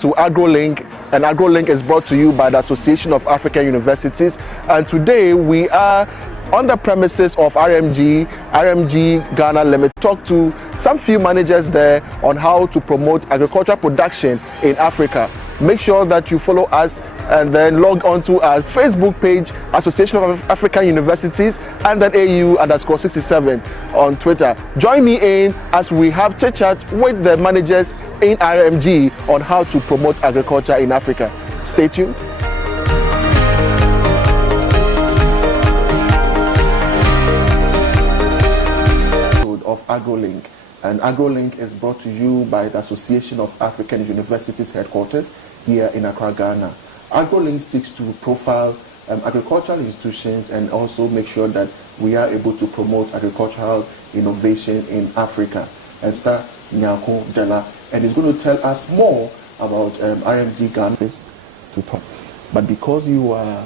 To AgroLink, and AgroLink is brought to you by the Association of African Universities, and today we are on the premises of RMG Ghana Limited. Talk to some few managers there on how to promote agricultural production in Africa. Make sure that you follow us and then log on to our Facebook page, Association of African Universities, and then AU_67 on Twitter. Join me in as we have chit-chat with the managers in RMG on how to promote agriculture in Africa. Stay tuned. Of AgroLink, and AgroLink is brought to you by the Association of African Universities headquarters here in Accra, Ghana. AgroLink seeks to profile agricultural institutions and also make sure that we are able to promote agricultural innovation in Africa. And Mr. Nyako Dela, and he's going to tell us more about RMG Ghana to talk. But because you are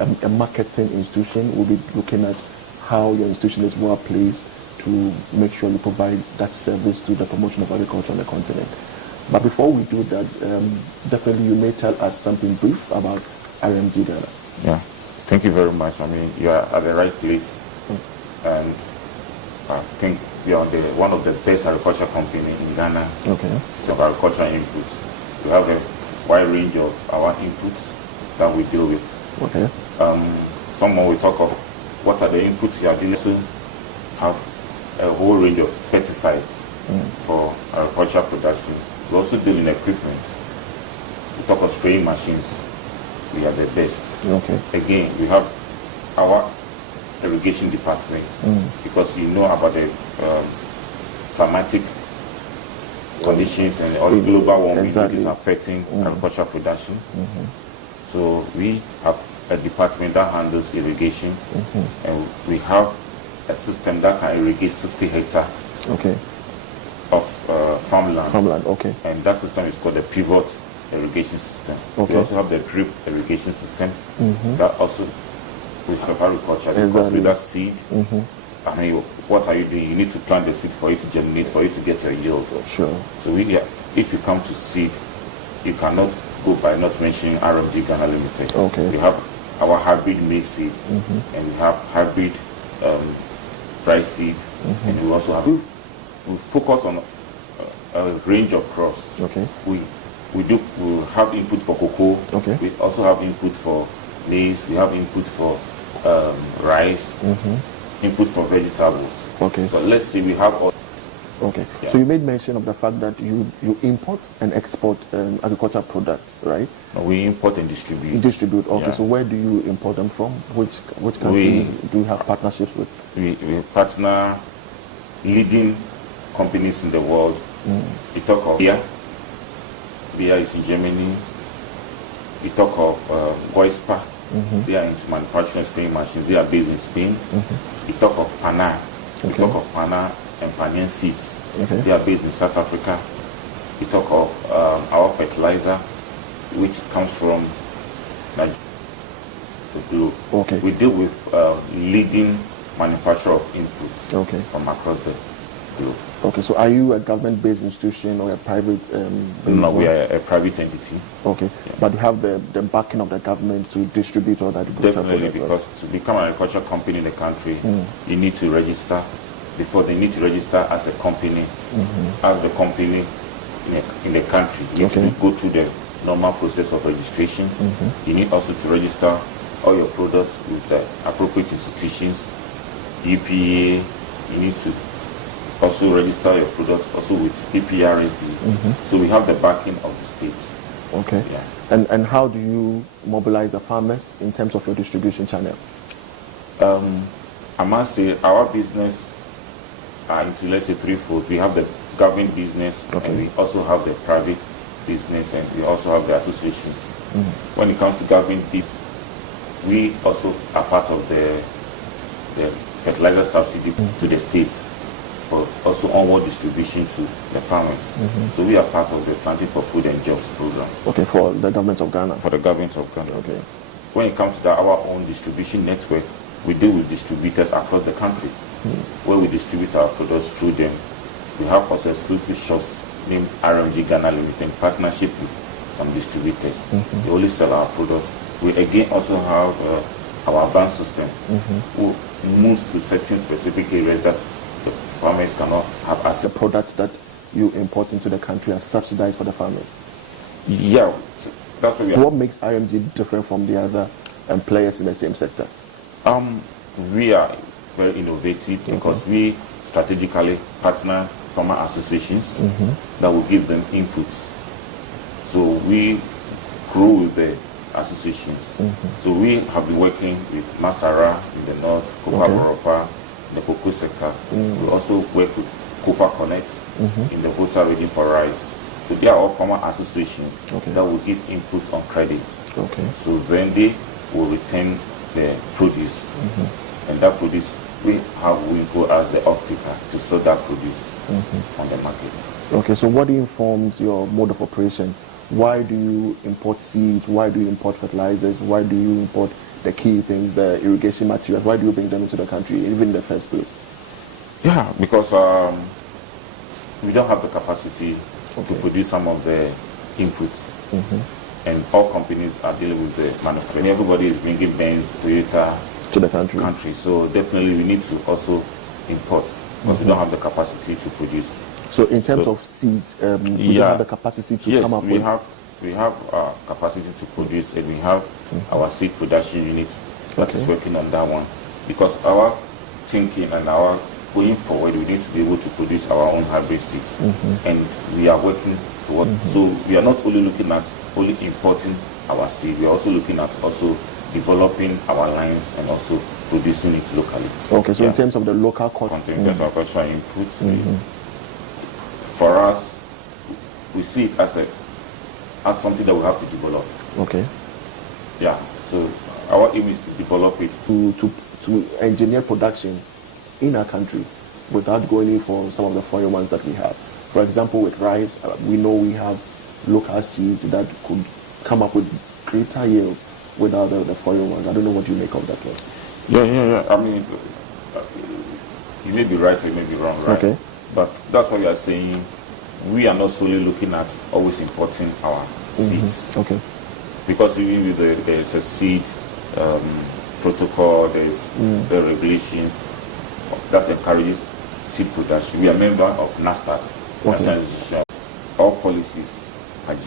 a marketing institution, we'll be looking at how your institution is well placed to make sure you provide that service to the promotion of agriculture on the continent. But before we do that, definitely you may tell us something brief about RMG Ghana. Yeah, thank you very much. I mean, you are at the right place, and I think we are one of the best agriculture company in Ghana. Okay. Of agricultural inputs. We have a wide range of our inputs that we deal with. Okay. Someone will talk of what are the inputs you are dealing with. Have a whole range of pesticides for agricultural production. We also deal in equipment. We talk of spraying machines. We are the best. Okay. Again, we have our irrigation department because you know about the climatic conditions and all the global warming that is affecting agricultural production. So we have a department that handles irrigation, and we have a system that can irrigate 60 hectares of farmland. Okay. And that system is called the pivot irrigation system. Okay. We also have the drip irrigation system that also we have agriculture because with that seed, I mean, what are you doing? You need to plant the seed for it to germinate, for you to get your yield. Sure. So if you come to seed, you cannot go by not mentioning RMG Ghana Limited. Okay. We have our hybrid maize seed, and we have hybrid rice seed, and we also have we focus on a range of crops. Okay. We have input for cocoa. Okay. We also have input for maize. We have input for rice. Input for vegetables. Okay. So let's say we have all. Okay. Yeah. So you made mention of the fact that you import and export agricultural products, right? No, we import and distribute. You distribute. Okay. Yeah. So where do you import them from? Which countries do you have partnerships with? We partner leading companies in the world. We talk of beer. Beer is in Germany. We talk of Goispa. They are into manufacturing spraying machines. They are based in Spain. We talk of Pana. We talk of Pana and Panian seeds. They are based in South Africa. We talk of our fertilizer, which comes from the globe. Okay. We deal with leading manufacturer of inputs from across the globe. Okay, so are you a government-based institution or a private? No, we are a private entity. Okay, yeah. But you have the backing of the government to distribute all that. Definitely, because to become an agricultural company in the country, you need to register. Before they need to register as a company, as the company in the country. You need to go through the normal process of registration. You need also to register all your products with the appropriate institutions, EPA. You need to also register your products also with PPRSD. So we have the backing of the states. Okay. Yeah. And how do you mobilize the farmers in terms of your distribution channel? I must say our business are into, let's say, threefold. We have the government business, and we also have the private business, and we also have the associations. When it comes to government business, we also are part of the fertilizer subsidy to the states, for also onward distribution to the farmers. So we are part of the Planting for Food and Jobs program. Okay, for the government of Ghana. For the government of Ghana. Okay. When it comes to our own distribution network, we deal with distributors across the country, where we distribute our products through them. We have also exclusive shops named RMG Ghana Limited in partnership with some distributors. They only sell our product. We again also have our advanced system who moves to certain specific areas that the farmers cannot have access. The products that you import into the country are subsidized for the farmers. Yeah, that's what we are. What makes IMG different from the other players in the same sector? We are very innovative because we strategically partner farmer associations that will give them inputs. So we grow with the associations. So we have been working with Masara in the north, Copa Europa in the cocoa sector. We also work with Copa Connect in the Volta region for rice. So they are all farmer associations that will give inputs on credit. So then they will return the produce, and that produce we go as the off-taker to sell that produce on the market. Okay, so what informs your mode of operation? Why do you import seeds? Why do you import fertilizers? Why do you import the key things, the irrigation materials? Why do you bring them into the country, even in the first place? Yeah, because we don't have the capacity to produce some of the inputs. And all companies are dealing with the manufacturing. Everybody is bringing Benz, Toyota to the country. So definitely we need to also import because we don't have the capacity to produce. So in terms of seeds, we don't have the capacity to come up with... we have capacity to produce, and we have our seed production unit that is working on that one. Because our thinking and our going forward, we need to be able to produce our own hybrid seeds. And we are working towards... So we are not only looking at only importing our seed, we are also looking at also developing our lines and also producing it locally. Okay, so in terms of the local content, in terms of agricultural inputs, for us, we see it as something that we have to develop. Okay. Yeah. So our aim is to develop it to engineer production in our country without going in for some of the foreign ones that we have. For example, with rice, we know we have local seeds that could come up with greater yield without the foreign ones. I don't know what you make of that one. Yeah. I mean, you may be right or you may be wrong, right? Okay. But that's why we are saying we are not solely looking at always importing our seeds. Okay. Because even with there's a seed protocol, there's the regulations that encourages seed production. We are a member of NASDAQ. All policies